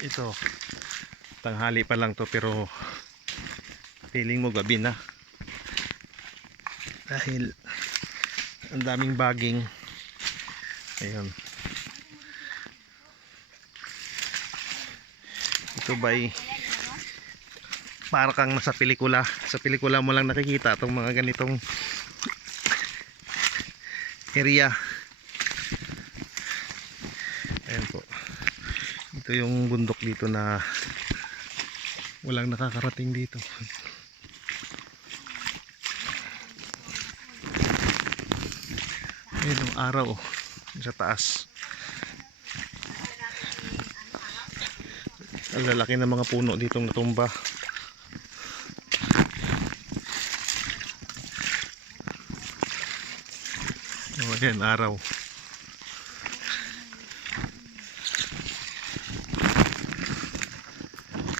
Ito, tanghali pa lang to pero feeling mo gabi na. Dahil ang daming baging. Ayun. Ito ba'y para kang nasa pelikula. Sa pelikula mo lang nakikita itong mga ganitong area. Ayan po. Ito yung bundok dito na walang nakakarating dito. Ayan yung araw sa taas. Ang lalaki ng mga puno ditong natumba. Ayan, araw.